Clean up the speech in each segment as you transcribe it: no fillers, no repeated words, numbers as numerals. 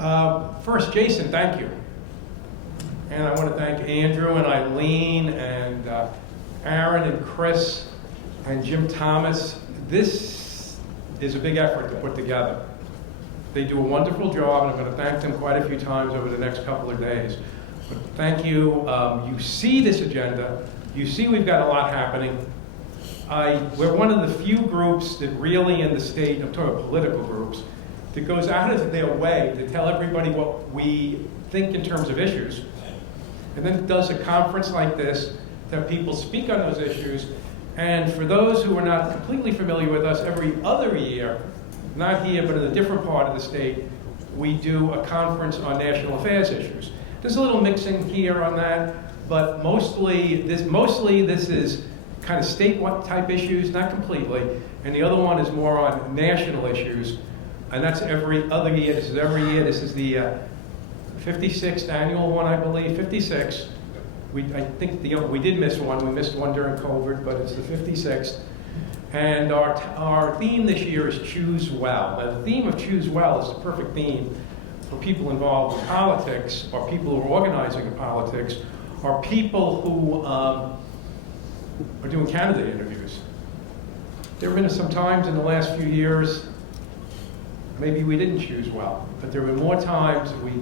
First, Jason, thank you. And I want to thank Andrew and Eileen and Aaron and Chris and Jim Thomas. This is a big effort to put together. They do a wonderful job, and I'm going to thank them quite a few times over the next couple of days. But thank you. You see this agenda. You see we've got a lot happening. We're one of the few groups that really in the state, I'm talking about political groups, that goes out of their way to tell everybody what we think in terms of issues, and then does a conference like this to have people speak on those issues. And for those who are not completely familiar with us, every other year, not here but in a different part of the state, we do a conference on national affairs issues. There's a little mixing here on that, but mostly this is kind of statewide type issues, not completely, and the other one is more on national issues, and that's every other year. This is every year. This is the 56th annual one, I believe, 56. I think we did miss one. We missed one during COVID, but it's the 56th. And our theme this year is Choose Well. And the theme of Choose Well is the perfect theme for people involved in politics, or people who are organizing in politics, or people who are doing candidate interviews. There have been some times in the last few years, maybe we didn't choose well, but there have been more times we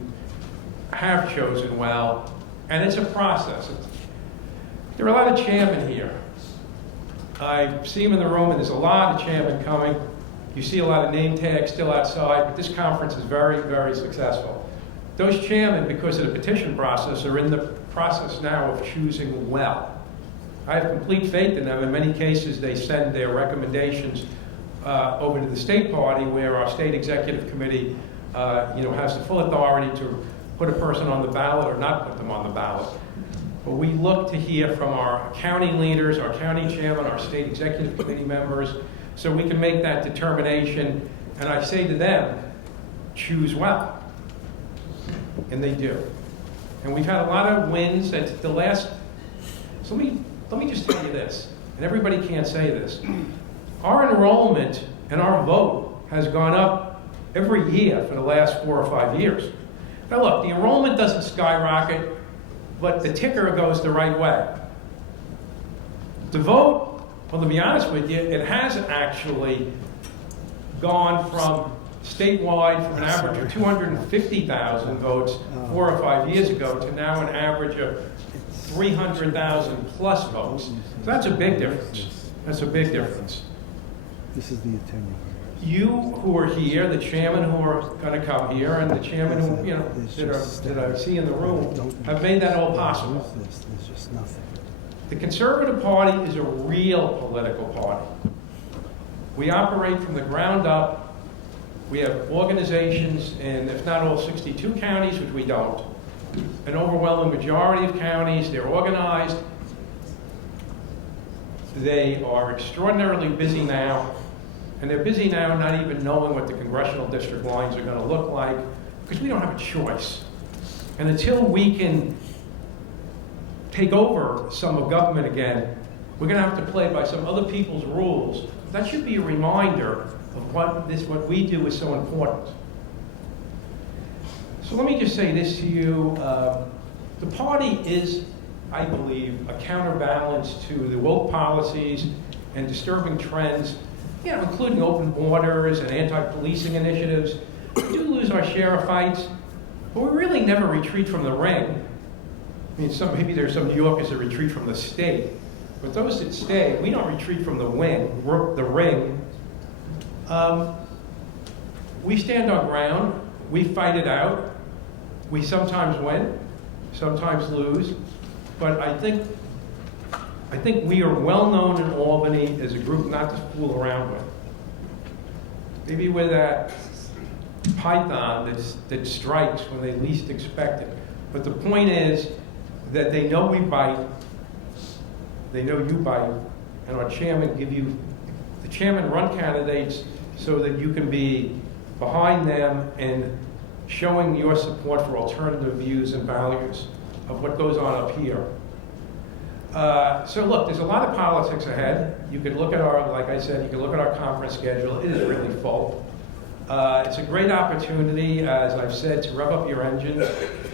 have chosen well, and it's a process. There are a lot of chairmen here. I see them in the room, and there's a lot of chairmen coming. You see a lot of name tags still outside, but this conference is very, very successful. Those chairmen, because of the petition process, are in the process now of choosing well. I have complete faith in them. In many cases, they send their recommendations over to the state party, where our state executive committee has the full authority to put a person on the ballot or not put them on the ballot. But we look to hear from our county leaders, our county chairman, our state executive committee members, so we can make that determination. And I say to them, choose well. And they do. And we've had a lot of wins at the last. So let me just tell you this, and everybody can't say this. Our enrollment and our vote has gone up every year for the last 4 or 5 years. Now look, the enrollment doesn't skyrocket, but the ticker goes the right way. The vote, well, to be honest with you, it has actually gone from statewide from an average of 250,000 votes 4 or 5 years ago to now an average of 300,000 plus votes. So that's a big difference. That's a big difference. This is the attorney. You who are here, the chairman who are going to come here, and the chairman who that I see in the room have made that all possible. There's just nothing. The Conservative Party is a real political party. We operate from the ground up. We have organizations in, if not all 62 counties, which we don't, an overwhelming majority of counties. They're organized. They are extraordinarily busy now. And they're busy now not even knowing what the congressional district lines are going to look like, because we don't have a choice. And until we can take over some of government again, we're going to have to play by some other people's rules. That should be a reminder of what we do is so important. So let me just say this to you. The party is, I believe, a counterbalance to the woke policies and disturbing trends, including open borders and anti-policing initiatives. We do lose our share of fights, but we really never retreat from the ring. I mean, maybe there's some New Yorkers that retreat from the state, but those that stay, we don't retreat from the ring. We stand our ground. We fight it out. We sometimes win, sometimes lose, but I think we are well known in Albany as a group not to fool around with. Maybe we're that python that strikes when they least expect it. But the point is that they know we bite, they know you bite, and our chairman the chairman run candidates so that you can be behind them and showing your support for alternative views and values of what goes on up here. So look, there's a lot of politics ahead. You could look at like I said, you can look at our conference schedule. It is really full. It's a great opportunity, as I've said, to rev up your engines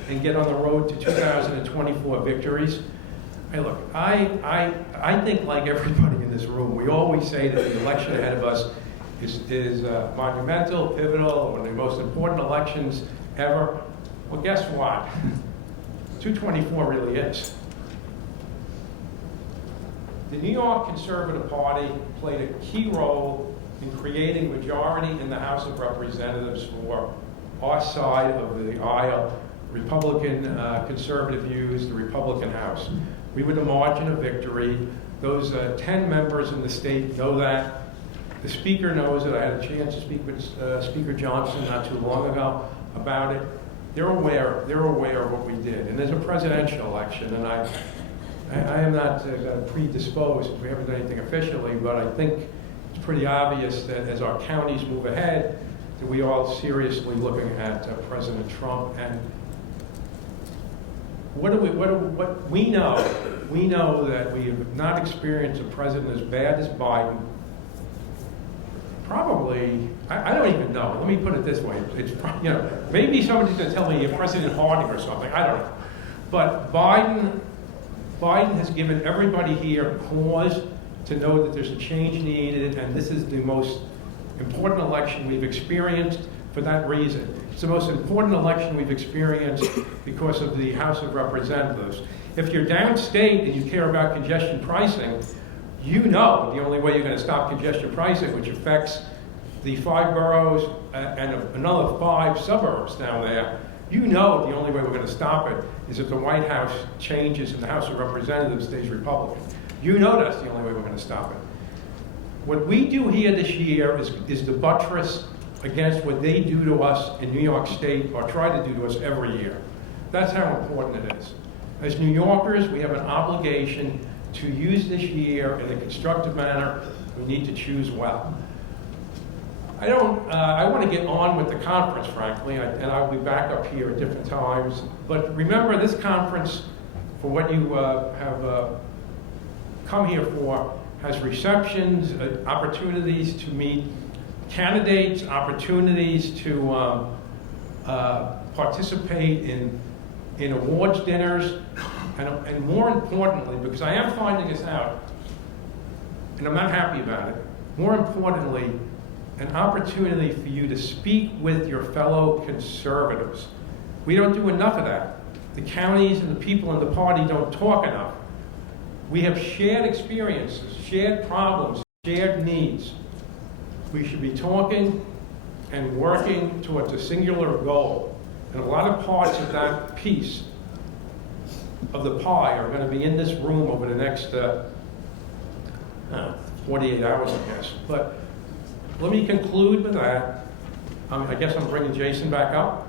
and get on the road to 2024 victories. Hey, look, I think like everybody in this room, we always say that the election ahead of us is monumental, pivotal, one of the most important elections ever. Well, guess what? 224 really is. The New York Conservative Party played a key role in creating majority in the House of Representatives for our side of the aisle, Republican conservative views, the Republican House. We were the margin of victory. Those 10 members in the state know that. The Speaker knows it. I had a chance to speak with Speaker Johnson not too long ago about it. They're aware of what we did. And there's a presidential election, and I am not predisposed. We haven't done anything officially, but I think it's pretty obvious that as our counties move ahead, that we are seriously looking at President Trump. And what we know? We know that we have not experienced a president as bad as Biden. Probably, I don't even know. Let me put it this way: it's maybe somebody's going to tell me President Harding or something. I don't know. But Biden has given everybody here pause to know that there's a change needed, and this is the most important election we've experienced for that reason. It's the most important election we've experienced because of the House of Representatives. If you're downstate and you care about congestion pricing, you know the only way you're going to stop congestion pricing, which affects the 5 boroughs and another 5 suburbs down there, you know the only way we're going to stop it is if the White House changes and the House of Representatives stays Republican. You know that's the only way we're going to stop it. What we do here this year is the buttress against what they do to us in New York State or try to do to us every year. That's how important it is. As New Yorkers, we have an obligation to use this year in a constructive manner. We need to choose well. I want to get on with the conference, frankly, and I'll be back up here at different times. But remember, this conference, for what you have come here for, has receptions, opportunities to meet candidates, opportunities to participate in awards dinners, and more importantly, because I am finding this out, and I'm not happy about it, more importantly, an opportunity for you to speak with your fellow conservatives. We don't do enough of that. The counties and the people in the party don't talk enough. We have shared experiences, shared problems, shared needs. We should be talking and working towards a singular goal. And a lot of parts of that piece of the pie are going to be in this room over the next 48 hours, I guess. But let me conclude with that. I guess I'm bringing Jason back up.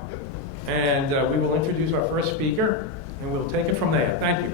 And we will introduce our first speaker, and we'll take it from there. Thank you.